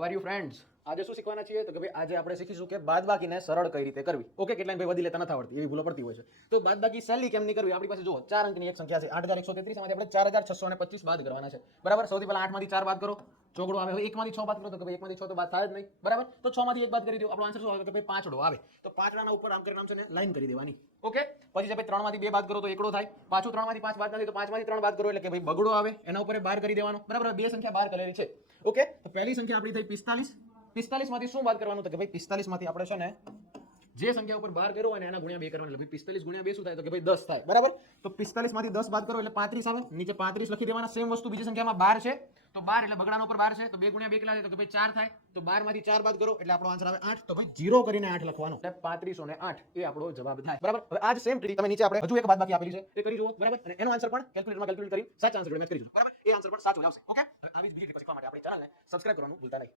How are you friends? આજે શું શીખવાના છીએ તો કે ભાઈ આજે આપણે શીખીશું કે બાદબાકીને સરળ કઈ રીતે કરવી. ઓકે, કેટલાય ભાઈ વધી લેતા નથી આવડતી, એવી ભૂલો પડતી હોય છે. તો બાદબાકી સહેલી કેમ નહીં કરવી? આપણી પાસે જુઓ 4 અંકની એક સંખ્યા છે 8133, એમાંથી આપણે 4625 બાદ કરવાના છે. બરાબર? સૌથી પહેલા 8 માંથી 4 બાદ કરો, ચોગડો આવે. હવે 1 માંથી 6 બાદ કરો તો કે ભાઈ 1 માંથી 6 તો બાદ થાય જ નહીં. બરાબર? તો 6 માંથી 1 બાદ કરી દો, આપણો આન્સર શું આવે કે ભાઈ પાંચડો આવે. તો પાંચડાના ઉપર આમ કરીને આમ છે ને લાઈન કરી દેવાની. ઓકે, પછી જે ભાઈ 3 માંથી 2 બાદ કરો તો એકડો થાય. પાછું 3 માંથી 5 બાદ નથી તો 5 માંથી 3 બાદ કરો એટલે કે ભાઈ બગડો આવે. એના ઉપર બાર કરી દેવાનો. બરાબર? બે સંખ્યા બાર કરેલી છે. ઓકે, તો પહેલી સંખ્યા આપણી થઈ 45. 45 માંથી શું બાદ કરવાનું તો કે ભાઈ 45 માંથી આપણે છે ને જે સંખ્યા ઉપર બાર કર્યો હોય ને એના ગુણ્યા 2 કરવાનું. એટલે ભાઈ 45 ગુણ્યા 2 શું થાય તો કે ભાઈ 10 થાય. બરાબર? તો 45 માંથી 10 બાદ કરો એટલે 35 આવે. નીચે 35 લખી દેવાના. સેમ વસ્તુ બીજી સંખ્યામાં 12 છે તો 12 એટલે બગડાનો ઉપર 12 છે તો 2 ગુણ્યા 2 કેટલા થાય તો કે ભાઈ 4 થાય. તો 12 માંથી 4 બાદ કરો એટલે આપણો આન્સર આવે 8. તો ભાઈ 0 કરીને 8 લખવાનો એટલે 3508 એ આપણો જવાબ થાય. બરાબર? હવે આ જ સેમ ટ્રીક તમે નીચે આપણે હજુ એક બાદબાકી આપેલી છે એ કરી જુઓ. બરાબર? અને એનો આન્સર પણ કેલ્ક્યુલેટરમાં કેલ્ક્યુલેટ કરી સાચા આન્સર જોડે મેચ કરી જુઓ. બરાબર? એ આન્સર પણ સાચો આવશે. ઓકે, હવે આવી જ બીજી ટ્રીક શીખવા માટે આપણી ચેનલને સબસ્ક્રાઇબ કરવાનું ભૂલતા નહીં.